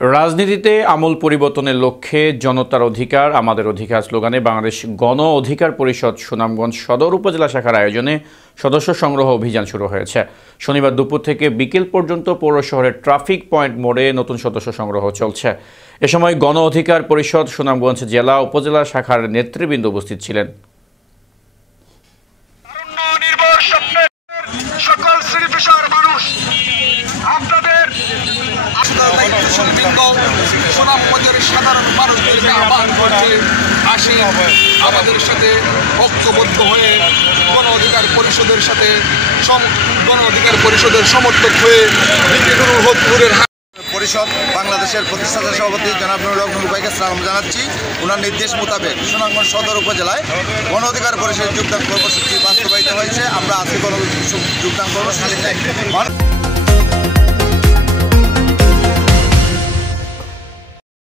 রাজনীতিতে আমূল পরিবর্তনের লক্ষ্যে জনতার অধিকার আমাদের অধিকার স্লোগানে বাংলাদেশ গণ অধিকার পরিষদ সুনামগঞ্জ সদর উপজেলা শাখার আয়োজনে সদস্য সংগ্রহ অভিযান শুরু হয়েছে। শনিবার দুপুর থেকে বিকেল পর্যন্ত পৌর শহরের ট্রাফিক পয়েন্ট মোড়ে নতুন সদস্য সংগ্রহ চলছে। এ সময় গণ অধিকার পরিষদ সুনামগঞ্জ জেলা উপজেলা শাখার নেতৃবৃন্দ উপস্থিত ছিলেন। সকল শ্রেণী পেশার মানুষ আপনাদের সুনামগঞ্জের সাধারণ মানুষদেরকে আহ্বান করছে, আসি আমাদের সাথে ঐক্যবদ্ধ হয়ে গণ অধিকার পরিষদের সাথে গণ অধিকার পরিষদের সমর্থক হয়ে পরিষদ বাংলাদেশের প্রতিষ্ঠাতা সভাপতি জনাব নুরুল হক নুরু ভাইকে সালাম জানাচ্ছি। ওনার নির্দেশ মোতাবেক সুনামগঞ্জ সদর উপজেলায় গণ অধিকার পরিষদের যোগদান কর্মসূচি বাস্তবায়িত হয়েছে। আমরা আজকে যোগদান কর্মসূচি